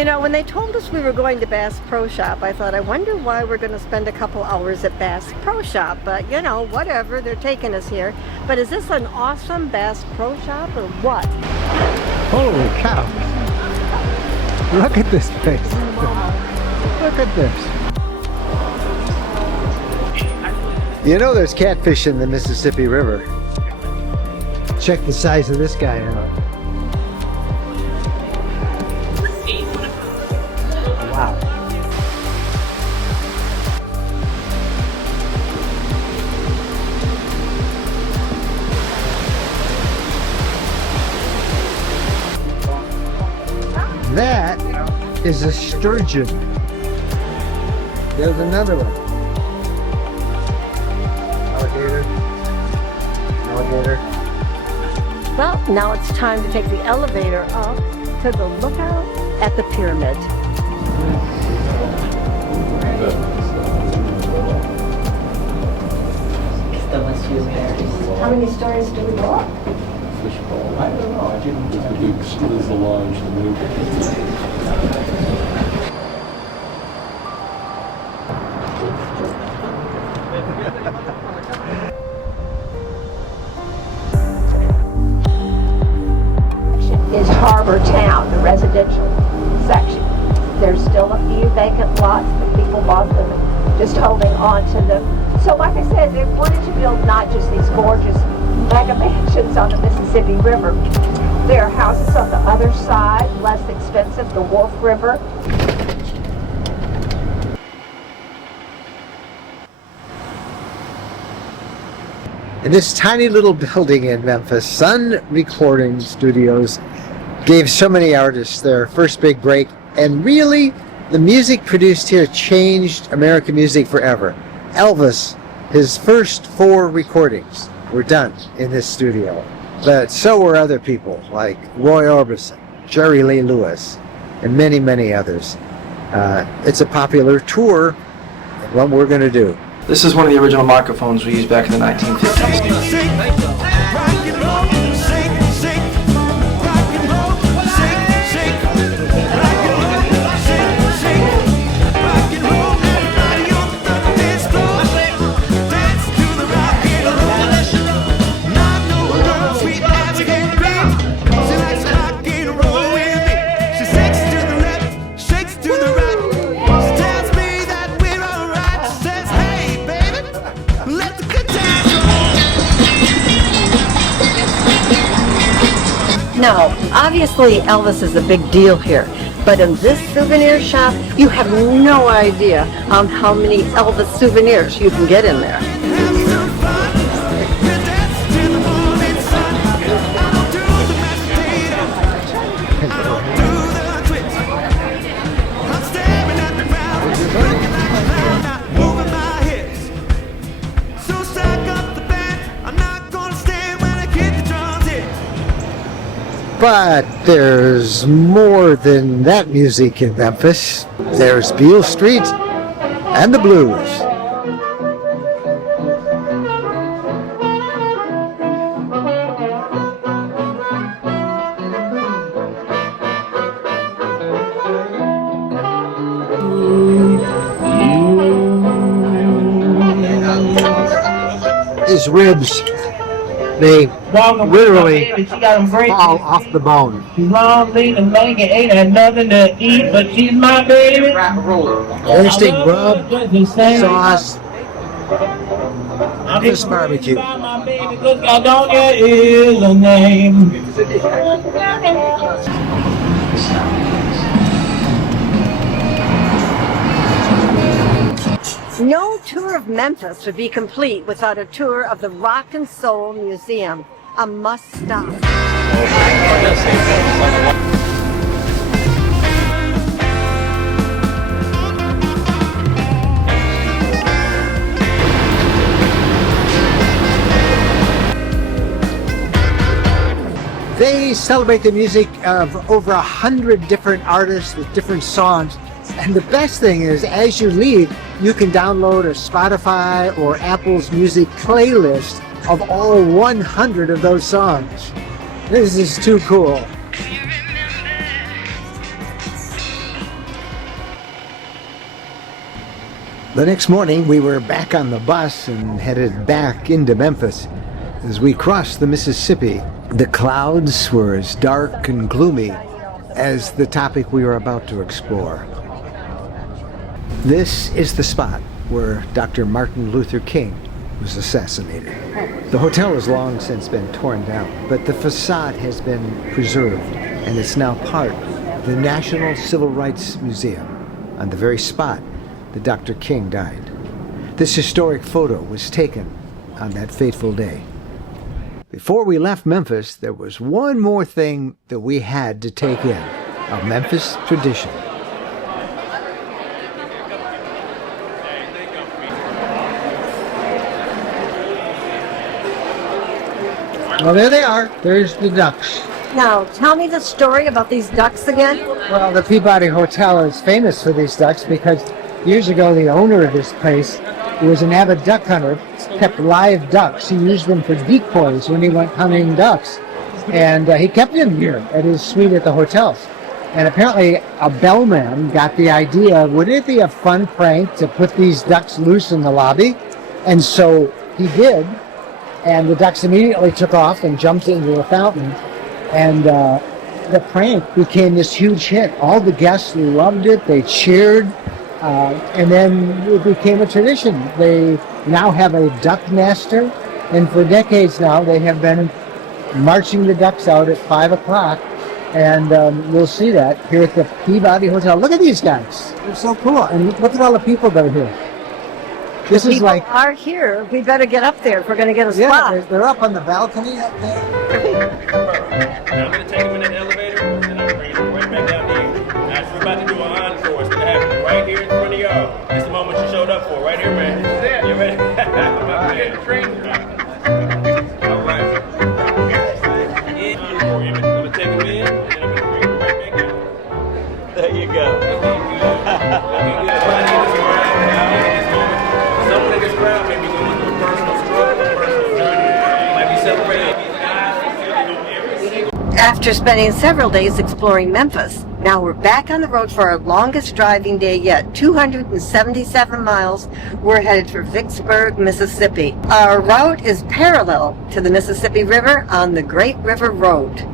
You know, when they told us we were going to Bass Pro Shop, I thought, I wonder why we're going to spend a couple hours at Bass Pro Shop. But, you know, whatever, they're taking us here. But is this an awesome Bass Pro Shop or what? Holy cow. Look at this place. Look at this. You know there's catfish in the Mississippi River. Check the size of this guy out. Wow. That is a sturgeon. There's another one. Alligator. Alligator. Well, now it's time to take the elevator up to the lookout at the pyramid. How many stories do we go up? Fishbowl. I don't know. I didn't. There's the lodge, the new. Is Harbor Town, the residential section. There's still a few vacant lots that people bought them and just holding on to them. So like I said, they wanted to build not just these gorgeous mega mansions on the Mississippi River. There are houses on the other side, less expensive, the Wolf River. In this tiny little building in Memphis, Sun Recording Studios gave so many artists their first big break, and really, the music produced here changed American music forever. Elvis, his first 4 recordings were done in this studio, but so were other people like Roy Orbison, Jerry Lee Lewis, and many, many others. It's a popular tour, and one we're going to do. This is one of the original microphones we used back in the 1950s. Now, obviously Elvis is a big deal here, but in this souvenir shop, you have no idea how many Elvis souvenirs you can get in there. But there's more than that music in Memphis. There's Beale Street and the blues. His ribs, they literally fall off the bone. She's long, lean, and lank, and ain't had nothing to eat, but she's my baby. Interesting rub, sauce, Memphis barbecue. My baby, 'cause Caledonia is a name. No tour of Memphis would be complete without a tour of the Rock and Soul Museum, a must-stop. They celebrate the music of over 100 different artists with different songs. And the best thing is, as you leave, you can download a Spotify or Apple's music playlist of all 100 of those songs. This is too cool. The next morning, we were back on the bus and headed back into Memphis. As we crossed the Mississippi, the clouds were as dark and gloomy as the topic we were about to explore. This is the spot where Dr. Martin Luther King was assassinated. The hotel has long since been torn down, but the facade has been preserved, and it's now part of the National Civil Rights Museum on the very spot that Dr. King died. This historic photo was taken on that fateful day. Before we left Memphis, there was one more thing that we had to take in, a Memphis tradition. Well, there they are. There's the ducks. Now, tell me the story about these ducks again. Well, the Peabody Hotel is famous for these ducks because years ago the owner of this place, who was an avid duck hunter, kept live ducks. He used them for decoys when he went hunting ducks. And he kept them here at his suite at the hotel. And apparently a bellman got the idea, wouldn't it be a fun prank to put these ducks loose in the lobby? And so he did. And the ducks immediately took off and jumped into the fountain. And the prank became this huge hit. All the guests loved it. They cheered. And then it became a tradition. They now have a duck master. And for decades now, they have been marching the ducks out at 5 o'clock. And we'll see that here at the Peabody Hotel. Look at these guys. They're so cool. And look at all the people that are here. This is People like... are here. We better get up there if we're going to get a Yeah, spot. they're up on the balcony up there. Now I'm going to take him in that elevator, and I'm going to bring him right back down to you. Now, we're about to do an encore. It's going to happen right here in front of y'all. It's the moment you showed up for, right here, man. This is it. You ready? I'm getting the train. All right. I'm going to take him in, and then I'm going to bring him right back out. There you go. Looking good. Someone in this crowd may be going through a personal struggle, a personal journey. Might be celebrating these guys. After spending several days exploring Memphis, now we're back on the road for our longest driving day yet, 277 miles. We're headed for Vicksburg, Mississippi. Our route is parallel to the Mississippi River on the Great River Road.